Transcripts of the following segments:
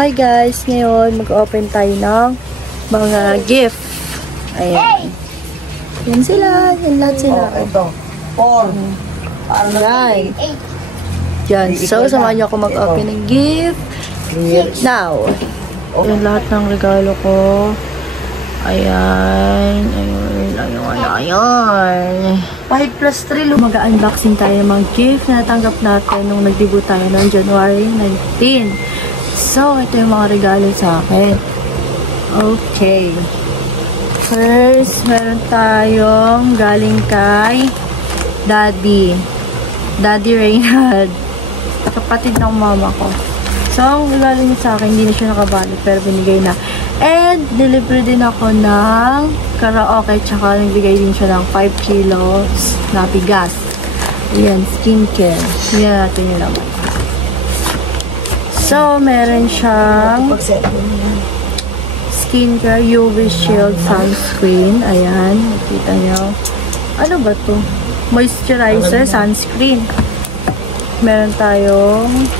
Hi guys, ngayon mag-open tayo ng mga gift. Ayan. Yan sila, yan lahat sila. Ito, 4. Ayan. Yan, so samahan niyo ako mag-open ng gift. Now, yung lahat ng regalo ko. Ayan. Ayan. 5 plus 3. Mag-unboxing tayo ng mga gift na natanggap natin nung nag-debut tayo noong January 19. So, ito yung mga regalo sa akin. Okay. First, meron tayong galing kay Daddy Reynald. Kapatid ng mama ko. So, ang regalo niya sa akin, hindi na siya nakabalot, pero binigay na. And, delivery din ako ng karaoke, tsaka nagbigay din siya ng 5 kilos na bigas. Ayan, skincare. Yan natin yung laman. So, meron siyang skincare UV Shield Sunscreen. Ayan, nakita nyo. Ano ba to? Moisturizer, sunscreen. Meron tayong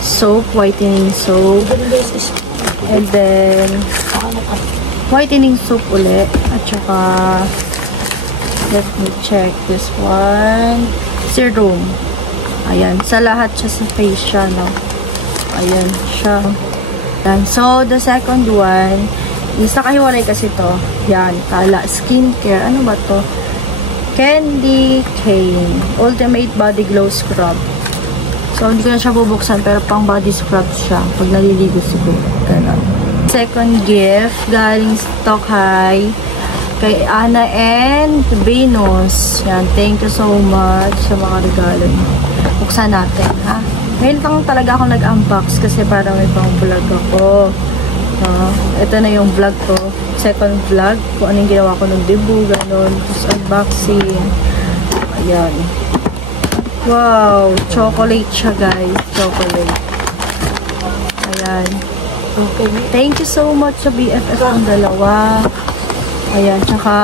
soap, whitening soap. And then, whitening soap ulit. At saka, let me check this one. Serum. Ayan, sa lahat siya sa face siya, no? Ayan siya. Yan. So, the second one is nakahiwalay kasi to. Yan. Kala. Skincare. Ano ba to? Candy Cane. Ultimate Body Glow Scrub. So, hindi ko na siya bubuksan pero pang body scrub siya. Pag naliligo siguro. Ganun. Second gift. Galing stock high. Kay Ana and Venus. Yan. Thank you so much sa mga regalo niyo. Buksan natin, ha? Ngayon lang talaga ako nag-unbox kasi parang may pang vlog ako. Ito na yung vlog ko. Second vlog. Kung anong ginawa ko ng debut, ganun. Tapos unboxing. Ayan. Wow! Chocolate siya, guys. Chocolate. Ayan. Okay. Thank you so much sa BFF ang dalawa. Ayan. Tsaka,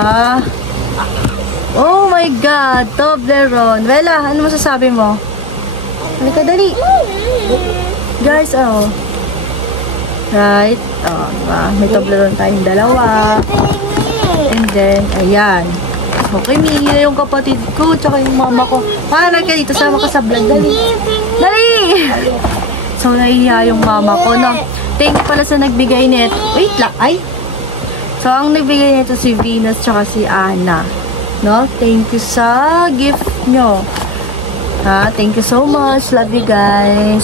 oh my God! Toblerone. Bella, ano masasabi mo? Halika, dali. Guys, oh. Right? Oh, diba? May Toblerone tayong dalawa. And then, ayan. Okay, Mia, yung kapatid ko, tsaka yung mama ko. Para ka dito, sama ka sa vlog. Dali. Dali! So, nahihiya yung mama ko, no? Thank you pala sa nagbigay nito. Wait lang, ay. So, ang nagbigay nito si Venus, tsaka si Ana. No? Thank you sa gift nyo. Thank you so much. Love you guys.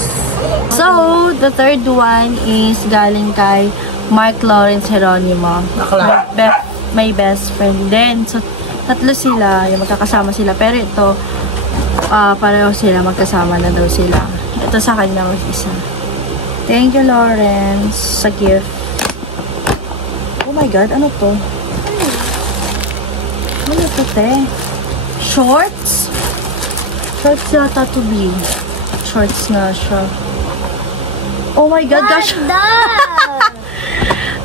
So, the third one is galing kay Mark Lawrence Geronimo. My best friend din. So, tatlo sila. Yung magkakasama sila. Pero ito, pareho sila. Magkasama na daw sila. Ito sa kanya isa. Thank you, Lawrence, sa gift. Oh my God, ano to? Ano to, te? Shorts? Shorts yata to be. Shorts nga siya. Oh my God, gosh.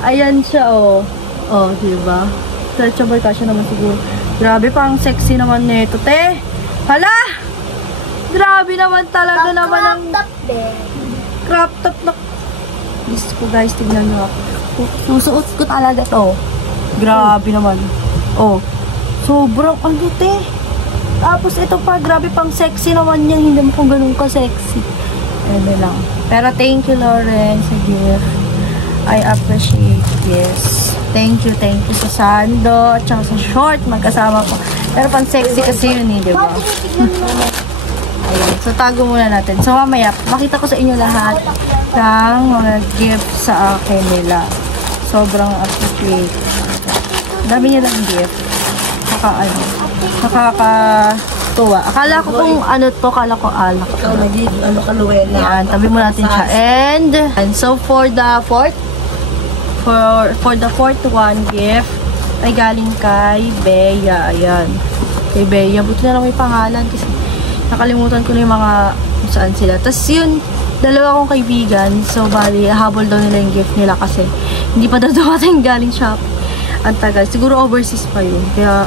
Ayan siya, oh. Oh, diba? Stretchable ka siya naman siguro. Grabe, parang sexy naman nito, te. Hala! Grabe naman talaga naman ang crop top na. Diyos ko, guys, tignan nyo ako. Susuot ko talaga to. Grabe naman. Oh. Sobrang ano, te. Tapos ito pa, grabe pang sexy naman yan. Hindi mo kung ganun ka-sexy. Ano lang. Pero thank you, Lawrence, sa gift. I appreciate this. Thank you sa sando at saka sa short. Magkasama ko. Pero pang sexy kasi yun eh, diba? Ayan. So, tago muna natin. So, mamaya, makita ko sa inyo lahat ng mga gift sa akin nila. Sobrang appreciate. Dami niya lang gift. Nakakatuwa. Akala ko kung ano to, akala ko alak. Ikaw naging kaluwela. Yan, tabi mo natin siya. And so for the fourth one gift ay galing kay Bea. Ayan. Kay Bea. Buti na lang may pangalan kasi nakalimutan ko na yung mga kung saan sila. Tapos yun, dalawa kong kaibigan. So bali, habol daw nila yung gift nila kasi hindi pa daw dumating galing shop. Ang tagal. Siguro overseas pa yun. Kaya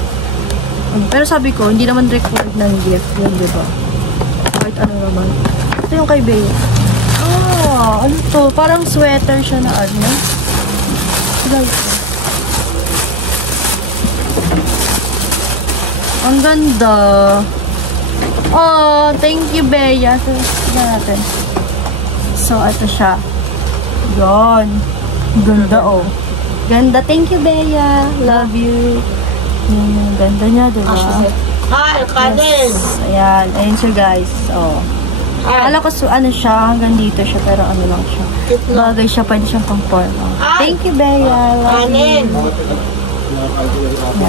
pero sabi ko, hindi naman record ng gift yun, diba? Kahit ano naman. Ito yung kay Bea. Oh, Ano to? Parang sweater siya na ano. Sila ito. Ang ganda. Oh, thank you, Bea. Tignan natin. So, ito siya. Yan. Ganda, oh. Ganda. Thank you, Bea. Love you. Ganda niya, diba? Hi, kanin! Yes. Ayan. Ayan siya, guys. Oh. Alam ko, ano siya, hanggang dito siya, pero ano lang siya. Bagay siya, pwede siyang pang-formal. Thank you, Bea. Love you.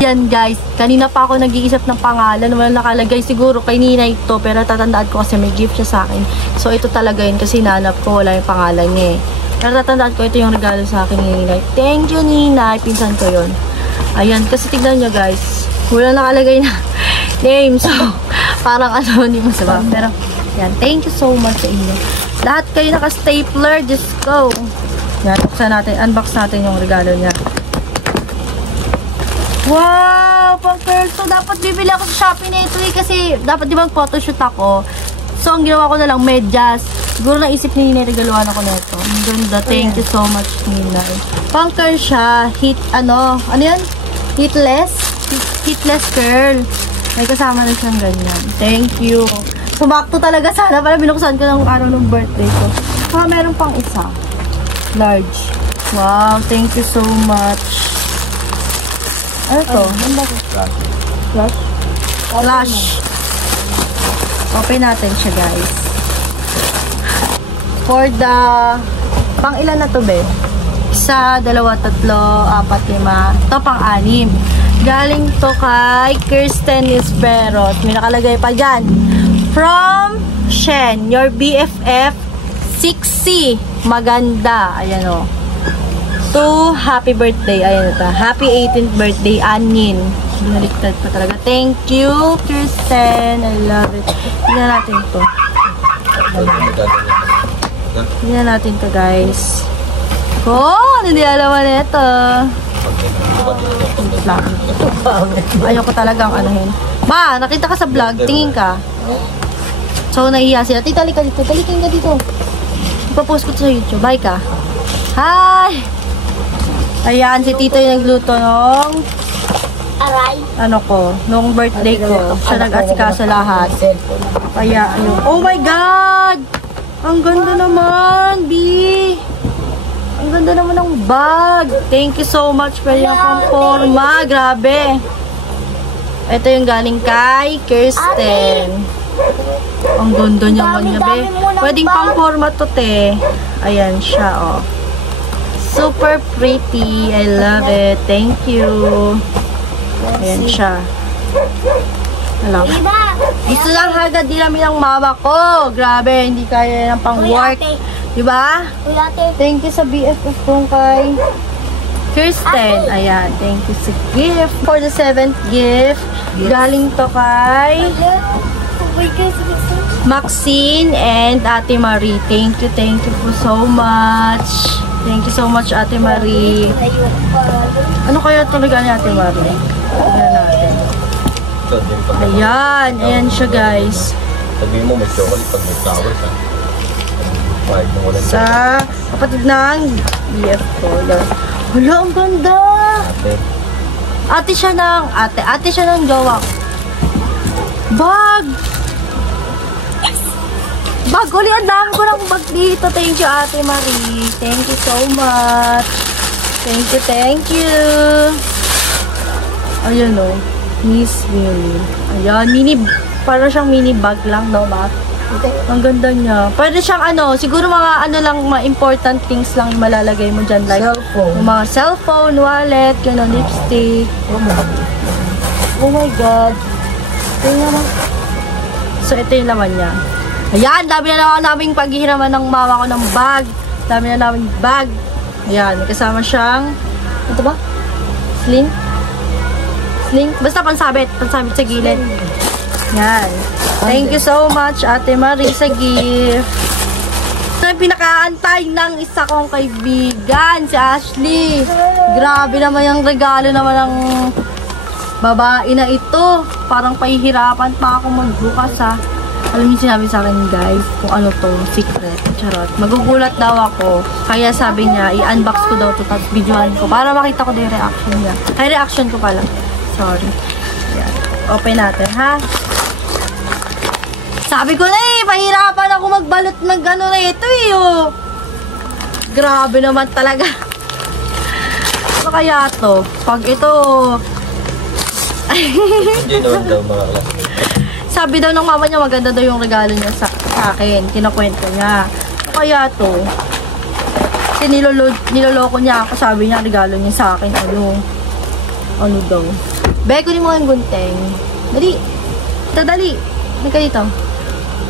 Yan, guys. Kanina pa ako nag-iisip ng pangalan. Wala nakalagay siguro kay Nina ito, pero tatandaan ko kasi may gift siya sa akin. So, ito talaga yun kasi nanap ko, wala yung pangalan niya eh. Pero tatandaan ko, ito yung regalo sa akin ni Nina. Thank you, Nina. Pinsan ko yun. Ayan, kasi tignan nyo, guys. Wala nakalagay na name. So, parang ano, hindi mo sabi. Pero, yan. Thank you so much sa inyo. Lahat kayo naka-stapler. Just go. Yan, buksan natin. Unbox natin yung regalo niya. Wow! Pang-perso. Dapat bibili ako sa Shopee na ito eh. Kasi dapat di ba photoshoot ako. So, ang ginawa ko na lang, medyas. Siguro naisip ni Nina, regaluhan ako na ito. Ang ganda. Thank you so much, Nina. Pang-curl siya. Ano yan? Heatless? Heatless curl. May kasama na siyang ganyan. Thank you. Sumakto talaga. Sana pala binuksan ko ng araw ng birthday ko. Saka meron pang isa. Large. Wow. Thank you so much. Ano to? Ano ba ito? Flash? Flash. Open natin siya, guys. For the... Pang ilan na to, be? Isa, dalawa, tatlo, apat, lima. Ito, pang-anim. Galing to kay Kirsten Isberot. May nakalagay pa dyan. From Shen, your BFF, 6C. Maganda. Ayan o. To happy birthday. Ayan ito. Happy 18th birthday, Anin. Binaliktad pa talaga. Thank you, Kirsten. I love it. Tingnan natin to. Tingnan natin to, guys. Hindi alaman ito. Ayoko talagang anuhin. Ma, nakita ka sa vlog. Tingin ka. So, nahiya sila. Tita, halika dito. Talikin ka dito. Ipapost ko sa YouTube. Bye ka. Hi! Ayan, si Tito yung nagluto nung nung birthday ko. Siya nag-asikaso lahat. Kaya, ayun. Oh my God! Ang ganda naman, B! Ang ganda naman ng bag. Thank you so much for yung pang-forma. Grabe. Ito yung galing kay Kirsten. Ang ganda niya kanya, be. Pwedeng pang-forma to, te. Ayan siya, oh. Super pretty. I love it. Thank you. Ayan siya. Alam. Gusto lang hagad din namin ng mama ko. Grabe, hindi kaya ng pang-work. Diba? Thank you sa BFF kong kay Kirsten. Ayan. Thank you sa gift. For the 7th gift, galing to kay Maxine and Ate Marie. Thank you po so much. Thank you so much, Ate Marie. Ano kaya talaga ni Ate Marie? Tignan natin. Ayan. Ayan siya, guys. Sabihin mo, may chocolate pag may flowers, ha? Sa kapatid ng BF ko. Wala, ang ganda! Ate siya ng jowa ko. Bag! Bag! Uli, ang dami ko ng bag dito. Thank you, Ate Marie. Thank you so much. Thank you. Ayan o. Miss Willie. Ayan, para siyang mini bag lang, no ba? Ang ganda niya. Pwede siyang siguro mga lang, mga important things lang malalagay mo dyan. Like, Cellphone. Mga cellphone, wallet, lipstick. Oh my God. Ito naman. So, ito yung laman niya. Ayan, dami na naman naming paghihiraman ng mama ko ng bag. Dami na naming bag. Ayan, may kasama siyang, ito ba? Sling? Basta pansabit sa gilid. Yan. Thank you so much, Ate Marie, sa gift. Ito yung pinakaantay ng isa kong kaibigan, si Ashley. Grabe naman yung regalo naman ng babae na ito. Parang pahihirapan pa ako magbukas, ha. Alam niyo sinabi sa akin guys, kung ano to, secret. Charot. Magugulat daw ako. Kaya sabi niya, i-unbox ko daw to, tapos videoan ko. Para makita ko din yung reaction niya. Ay, reaction ko pala. Sorry. Yan. Open natin, ha? Sabi ko na eh, pahirapan ako magbalot ng gano'n na ito eh, oh. Grabe naman talaga. Ano kaya to? Pag ito... Hindi naman daw mga classmates. Sabi daw ng mama niya, maganda daw yung regalo niya sa akin. Kinakwento niya. Ano kaya to? Kasi niloloko niya ako. Sabi niya, regalo niya sa akin. Ano daw? Be, kunin mo yung gunting. Dali. Ito, dali. Halika dito.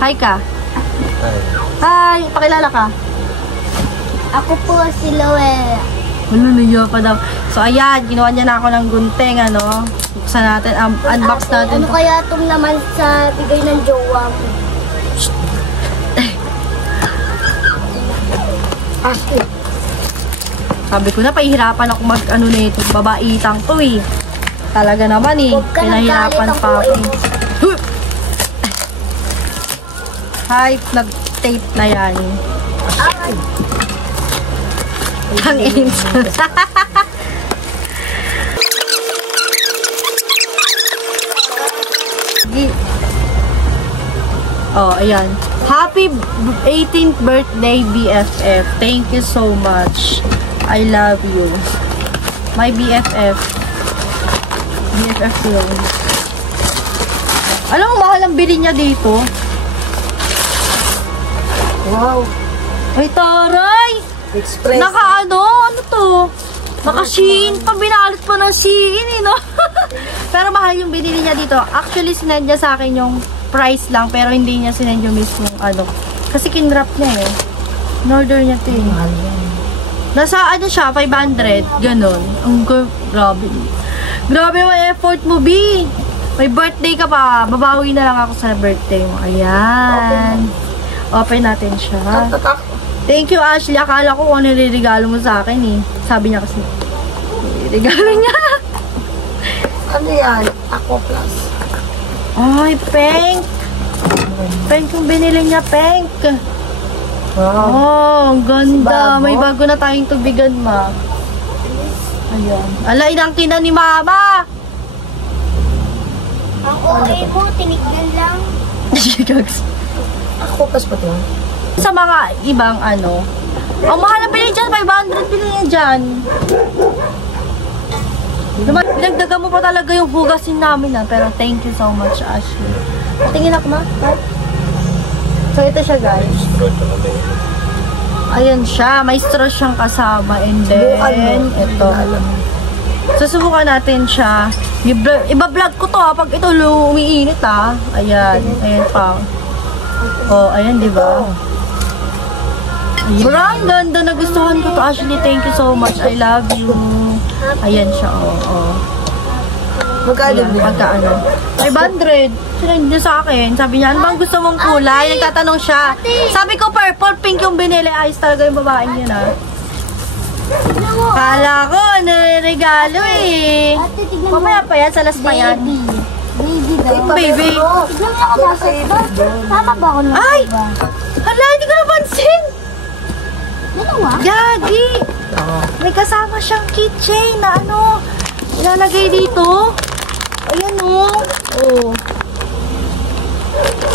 Hi ka. Hi. Pakilala ka. Ako po si Loella. Maluluyo pa daw. So, ayan. Ginawa niya na ako ng gunting, ano. Buksan natin. Unbox natin. Ano kaya itong naman sa bigay ng jowa mo? Sabi ko na, pahihirapan ako mag-ano na ito. Babaitang to eh. Talaga naman eh. Huwag ka Pinahirapan nagalit pa ako ako. Hi, nag-tape na yan. Ay, Ang instant. Oh, ayan. Happy 18th birthday, BFF. Thank you so much. I love you. My BFF. BFF yun. Alam mo, mahal ang bili niya dito. wow. Ay, taray! Express. Ano to? Naka-Shein pa, binalot pa ng Shein eh, no? Pero mahal yung binili niya dito. Actually, sinend niya sa akin yung price lang, pero hindi niya sinend yung mismo, ano. Kasi kinrap niya eh. In-order niya ito eh. Nasa, siya, 500. Ganon. Grabe. Grabe yung effort mo, B. May birthday ka pa. Babawi na lang ako sa birthday mo. Ayan. Open natin siya. Thank you, Ashley. Akala ko kung ano nilirigalo mo sa akin eh. Sabi niya kasi, regalo niya. Ano yan? Aqua Plus. Ay, pink. Pink yung binili niya, pink. Wow. Oh, ang ganda. Bago. May bago na tayong tubigan, ma. Ayan. Ala, inangkin na ni mama. Ang OA mo, tinignan lang. Gags. Aqua Plus pa to? Sa mga ibang ano, ang mahal na pili dyan, 500 pili niya dyan. Pinagdagan mo pa talaga yung hugasin namin na. Pero thank you so much, Ashley. Tingin ako ma. So ito siya guys. Ayan siya. May straw siyang kasama. And then, ito. Susubukan natin siya. Iba-vlog ko to ha. Pag ito umiinit ha. Ayan. Ayan pa. Oh, ayan diba? Ang ganda. Nagustuhan ko to, Ashley. Thank you so much. I love you. Ayan siya, oh. Magkano Ayan, pagkaano. 500. Sinend niya sa akin. Sabi niya, ano bang gusto mong kulay? Nagtatanong siya. Sabi ko, purple, pink yung binili. Ayos talaga yung babaeng yun, ha. Kala ko, regalo eh. Ate, tignan mo. Mamaya pa yan, salas pa yan. Baby daw. Baby. Tignan mo ako nasa iba. Tama ba ako nasa Ay! iba? Hala, hindi ko napansin. Dalawa? Gagi. May kasama siyang keychain na ano, ilalagay dito. Ayan o. Oh.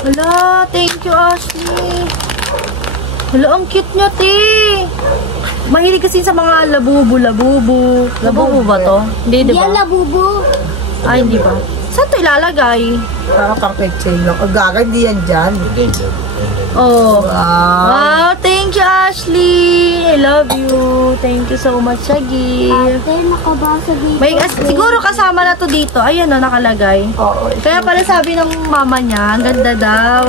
Hala, thank you, Ashley. Hala, ang cute niya, te. Mahilig kasi sa mga labubu. Labubu ba to? Hindi, di ba? Yan labubo. Ay, hindi ba? Saan to ilalagay? Nakaka-perfect chain lang. Ang gaga, di yan dyan. Oh. Wow. Wow, thank you, Ashley. I love you. Thank you so much sa gift. Ate, nakabasa dito. May, siguro kasama na to dito. Ayan o, nakalagay. Oo. Kaya pala sabi ng mama niya, ang ganda daw.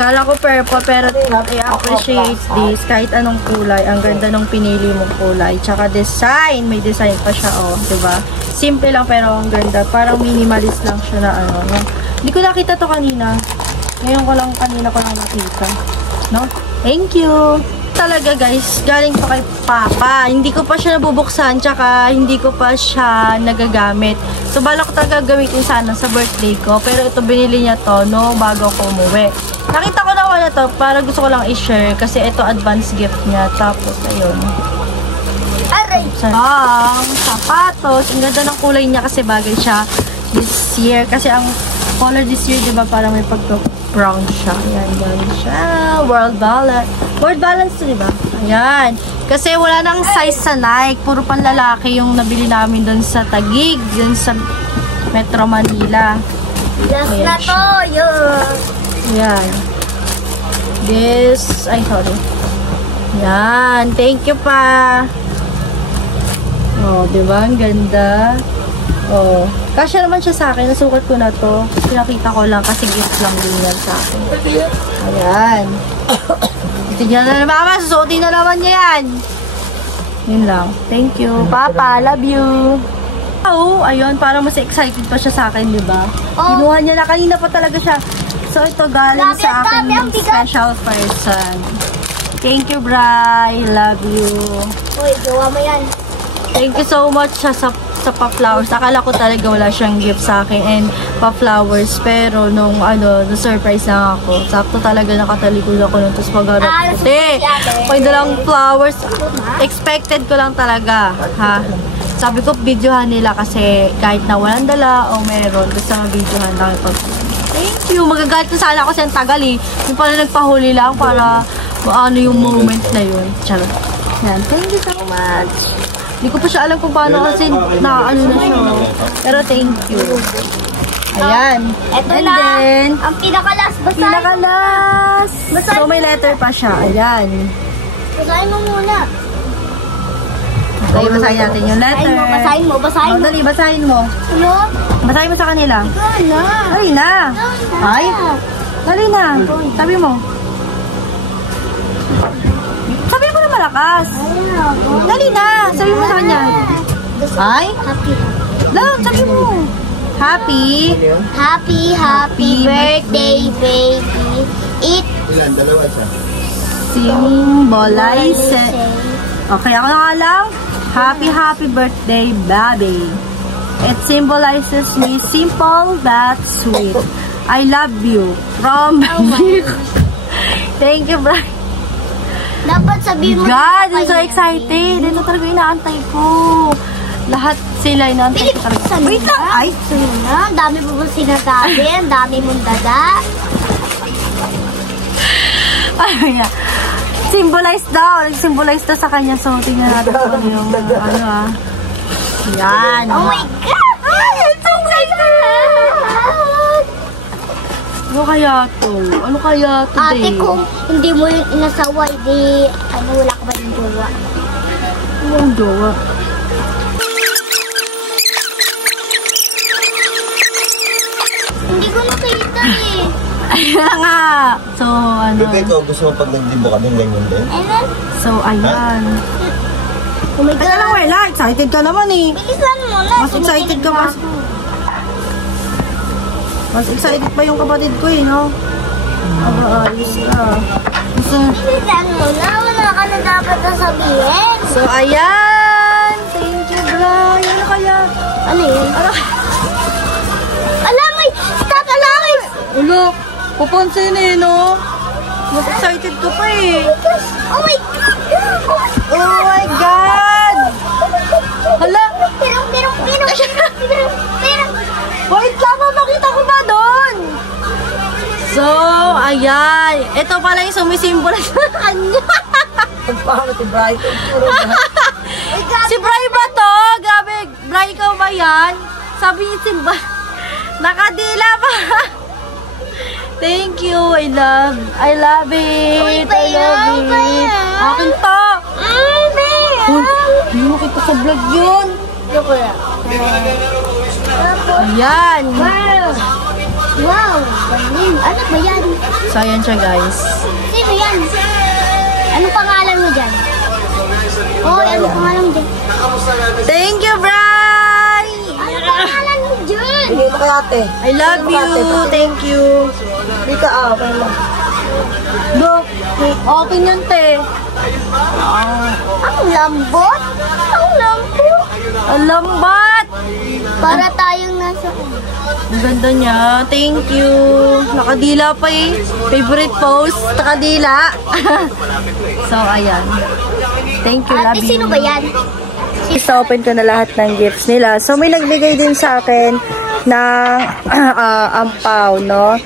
Kala ko purple, pero I appreciate this. Kahit anong kulay, ang ganda ng pinili mong kulay. Tsaka design, may design pa siya, oh. Diba? Simple lang, pero ang ganda. Parang minimalist lang siya na ano. No? Hindi ko nakita to kanina. Ngayon ko lang, kanina ko lang nakita. No? Thank you! talaga guys, galing pa kay Papa. Hindi ko pa siya nabubuksan, tsaka hindi ko pa siya nagagamit. So, balak ko talaga gamitin sana sa birthday ko. Pero ito, binili niya to no, bago ako umuwi. Nakita ko naman na to, para gusto ko lang i-share. Kasi ito, advance gift niya. Tapos, ayun. Aray! Sapatos. Ang ganda ng kulay niya kasi bagay siya this year. Kasi ang color this year, diba, parang may pagka-brown siya. Ayan, gano'n siya. World balance. World balance to, diba? Ayan. Kasi wala nang size sa Nike. Puro panlalaki yung nabili namin doon sa Taguig. Doon sa Metro Manila. Last Ayan na siya. to, yun. Ayan. This, ay, sorry. Ayan. Thank you pa. Oh, diba? Ang ganda. Oh. Kasya naman siya sa akin. Nasukat ko na to. Pinakita ko lang kasi gift lang din yan sa akin. Ayan. Tingnan na naman, Mama. Susuotin na naman niya yan. Yun lang. Thank you. Papa, love you. Oh, ayun. Parang mas excited pa siya sa akin, diba? Oh. Kinuha niya na. Kanina pa talaga siya. So, ito galing Grabe, sa akin grabe, ang ng bigat. special person. Thank you, Bri. Love you. Uy, gawa mo yan. Thank you so much sa pa-flowers. Akala ko talaga wala siyang gift sa akin and pa-flowers. Pero nung na-surprise lang ako. Sakto talaga nakatalikod ako nung tapos mag-harap ko. May dalang flowers. Expected ko lang talaga. Ha? Sabi ko, videohan nila kasi kahit na walang dala o meron, basta ma-videohan lang ito. Thank you. Magagalit na sana ako sa tagal eh. Yung pala nagpahuli lang para ano yung moment na yun. Charot. Yan. Thank you so much. Hindi ko pa siya alam kung paano kasi na-ano na siya. Pero thank you. Ayan. Ito And na. then, Ang pinakalas. Basahin. pinakalas. So, may letter pa siya. Ayan. Basahin mo muna. Dahil basahin natin yung letter. Basahin mo. Basahin Oh, mo. dali, basahin mo. Ano? Basahin mo sa kanila. Ikaw na. Dali na. Ay, dali na. Sabi mo. Sabi mo na malakas. Dali na. Sabi mo sa kanya. Ay, Happy. lang, sabi mo. Happy. Happy birthday, baby. It Ilan? Dalawa siya. Symbolize. Okay, ako na nga lang. Happy birthday, baby. It symbolizes me simple but sweet. I love you. From Thank you, Brian. dapat sabihin mo. God, I'm so excited. Ito talaga inaantay ko. Lahat sila inaantay ko talaga. Wait lang. Ay, Sa'yo na. Ang dami mo bang sinasabi. Ang dami mong dada. ano yan? Symbolize daw. Nag-symbolize daw sa kanya. So, tingnan natin kung ano yung Yan. Oh my God! I'm so excited! Ano kaya to? Ano kaya to, Ate, babe? kung hindi mo yung inasawa, di, wala ka ba yung jowa? Ang jowa. Hindi ko nakita eh. Ayan nga. So, ano? Bebe, ikaw gusto mo pag nagdibo ka ng ganyan din? Ano? So, ayan. Oh my Teka lang, God! Wela. Excited ka naman eh. Bilisan mo na. Mas excited ka pa. Mas excited pa yung kapatid ko eh, no? Ayos ka. So, Bilisan mo na. Wala ka na dapat nasabihin. so, ayan. Thank you, Brian. Ano kaya? Ano yun? Ano? Alam mo, stop alarm! Ulo, papansin eh, no? Mas excited ka pa eh. Oh my God! Oh my God! Hala! Pirong. Wait lang, makita ko ba doon? So, ayan. Ito pala yung sumisimbolo sa kanya. Paano si Brian? Si Bri ba to? Grabe, Bri, ikaw ba yan? Sabi niya si Bri. Nakadila pa. Thank you. I love it. Uy, I love bayan, it. bayan. Akin to. Uy, hindi mo kita sa vlog yun. Ayan. Wow! Galing. Ano ba yan? So, ayan siya, guys. Sino yan? Anong pangalan mo dyan? Oh, anong pangalan mo dyan? Thank you, Bri. Anong pangalan mo dyan? Bigay mo kay ate. I love you. Thank you. Hindi ka, okay lang. Do, open yun, te. Ang lambot. Ang lambot. Ang lambat! Para tayong nasa... Ang ganda niya. Thank you. Nakadila pa eh. Favorite pose. Nakadila. So, ayan. Thank you, Ate, love you. sino ba yan? Isa open ko na lahat ng gifts nila. So, may nagbigay din sa akin ng ampaw, no?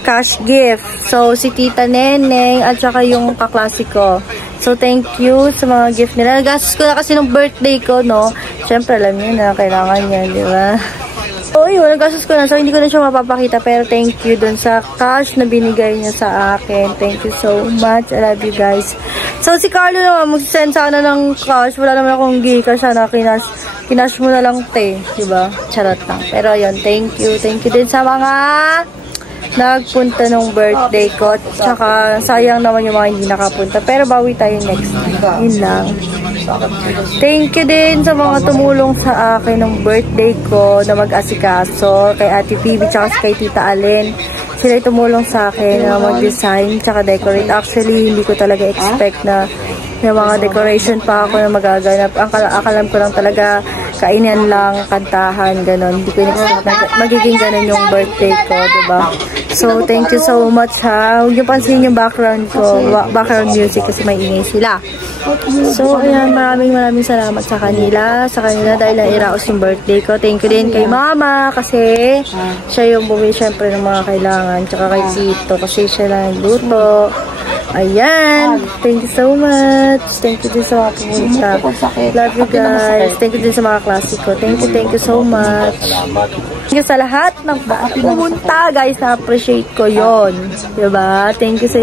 Cash gift. So, si Tita Neneng at saka yung kaklase ko. So, thank you sa mga gift nila. Nagastos ko na kasi nung birthday ko, no? Siyempre, alam niyo na, kailangan yan, di ba? So, yun, nagastos ko na. So, hindi ko na siya mapapakita. Pero, thank you dun sa cash na binigay niya sa akin. Thank you so much. I love you guys. So, si Carlo naman, mag-send sana ng cash. Wala naman akong Gcash na kinash. Kinash mo na lang, te. Diba? Charot lang. Pero, yun, thank you. Thank you din sa mga nagpunta nung birthday ko. Tsaka, sayang naman yung mga hindi nakapunta. Pero, bawi tayo next time. Yun lang. Thank you din sa mga tumulong sa akin nung birthday ko na mag-asikaso. Kay Ate Phoebe, tsaka kay Tita Allen. Sila tumulong sa akin na mag-design, tsaka decorate. Actually, hindi ko talaga expect na may mga decoration pa ako na magaganap. Akalam ko lang talaga, kainan lang, kantahan, ganon. Hindi ko expect na magiging ganon yung birthday ko, diba? So, thank you so much, ha. Huwag niyo pansinin yung background ko, background music kasi may ingay sila. So, ayan, maraming salamat sa kanila dahil nairaos yung birthday ko. Thank you din kay Mama kasi siya yung bumili syempre ng mga kailangan. Tsaka kay Tito kasi siya lang nagluto. Ayan, thank you so much. Thank you din sa mga pumunta. Love you guys. Thank you din sa mga klase ko. Thank you so much. Thank you sa lahat ng pumunta, guys. Na-appreciate ko yon, diba? Thank you sa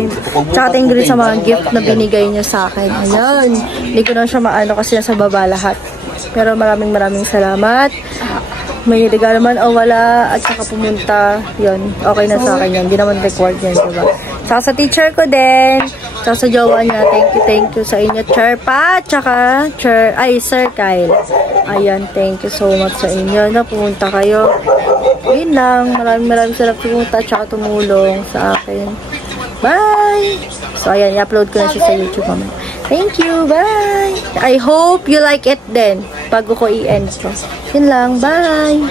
tsaka thank you din sa mga gift na binigay niyo sa akin. Ayan. Hindi ko na siya maano kasi nasa baba lahat. Pero maraming salamat. May regalo man o wala at saka pumunta, yon, okay na sa akin yan. Hindi naman record yan, diba? Saka sa teacher ko din, saka sa jowa niya, thank you sa inyo, Cherpa, tsaka Sir Kyle. Ayan, thank you so much sa inyo na pumunta kayo. Yun lang, maraming salamat pumunta tsaka tumulong sa akin. Bye! So, ayan, i-upload ko na siya sa YouTube mamaya. Thank you, bye! I hope you like it din, bago ko i-end ko. Yun lang, bye!